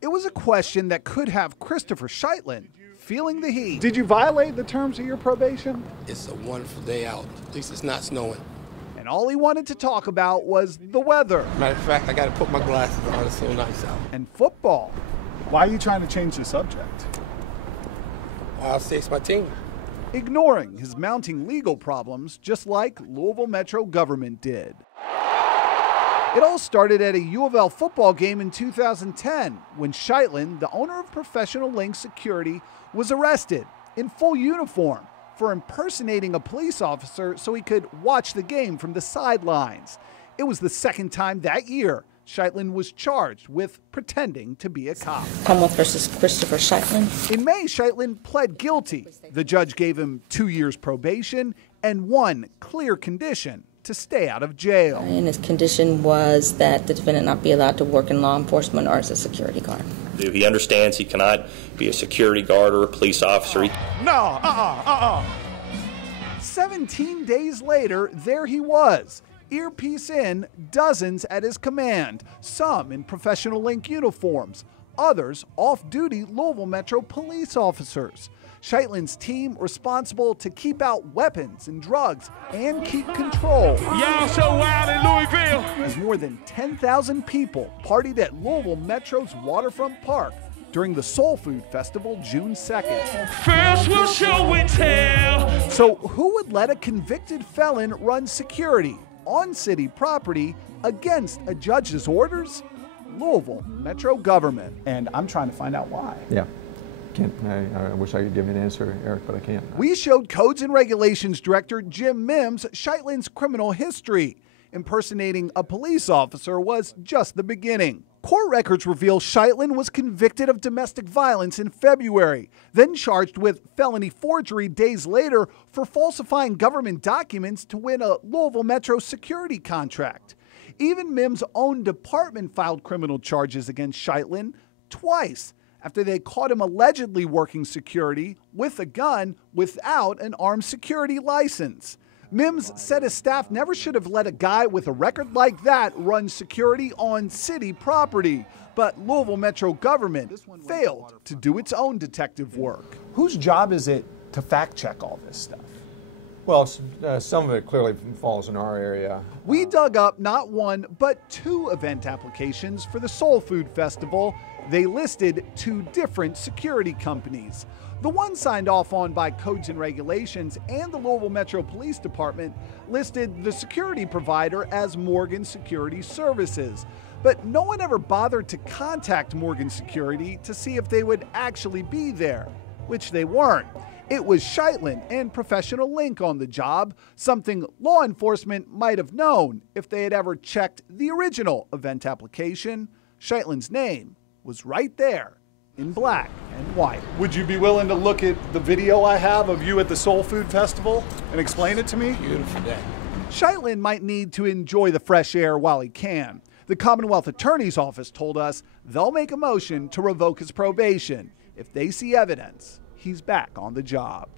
It was a question that could have Christopher Sheitlin feeling the heat. Did you violate the terms of your probation? It's a wonderful day out. At least it's not snowing. And all he wanted to talk about was the weather. Matter of fact, I got to put my glasses on. It's so nice out. And football. Why are you trying to change the subject? I'll say it's my team. Ignoring his mounting legal problems, just like Louisville Metro government did. It all started at a U of L football game in 2010 when Sheitlin, the owner of Professional Link Security, was arrested in full uniform for impersonating a police officer so he could watch the game from the sidelines. It was the second time that year Sheitlin was charged with pretending to be a cop. Commonwealth versus Christopher Sheitlin. In May, Sheitlin pled guilty. The judge gave him 2 years probation and one clear condition: to stay out of jail. And his condition was that the defendant not be allowed to work in law enforcement or as a security guard. He understands he cannot be a security guard or a police officer. 17 days later, there he was, earpiece in, dozens at his command, some in Professional Link uniforms, others off-duty Louisville Metro police officers. Sheitlin's team responsible to keep out weapons and drugs and keep control. Y'all so wild in Louisville. As more than 10,000 people partied at Louisville Metro's Waterfront Park during the Soul Food Festival June 2nd. First we'll show and tell. So who would let a convicted felon run security on city property against a judge's orders? Louisville Metro government. And I'm trying to find out why. Yeah. I wish I could give you an answer, Eric, but I can't. We showed Codes and Regulations Director Jim Mims Sheitlin's criminal history. Impersonating a police officer was just the beginning. Court records reveal Sheitlin was convicted of domestic violence in February, then charged with felony forgery days later for falsifying government documents to win a Louisville Metro security contract. Even Mims' own department filed criminal charges against Sheitlin twice, after they caught him allegedly working security with a gun without an armed security license. Mims said his staff never should have let a guy with a record like that run security on city property, but Louisville Metro government failed to do its own detective work. Whose job is it to fact check all this stuff? Well, some of it clearly falls in our area. We dug up not one, but 2 event applications for the Soul Food Festival. They listed 2 different security companies. The one signed off on by Codes and Regulations and the Louisville Metro Police Department listed the security provider as Morgan Security Services. But no one ever bothered to contact Morgan Security to see if they would actually be there, which they weren't. It was Sheitlin and Professional Link on the job, something law enforcement might have known if they had ever checked the original event application. Sheitlin's name was right there in black and white. Would you be willing to look at the video I have of you at the Soul Food Festival and explain it to me? Beautiful day. Sheitlin might need to enjoy the fresh air while he can. The Commonwealth Attorney's Office told us they'll make a motion to revoke his probation if they see evidence he's back on the job.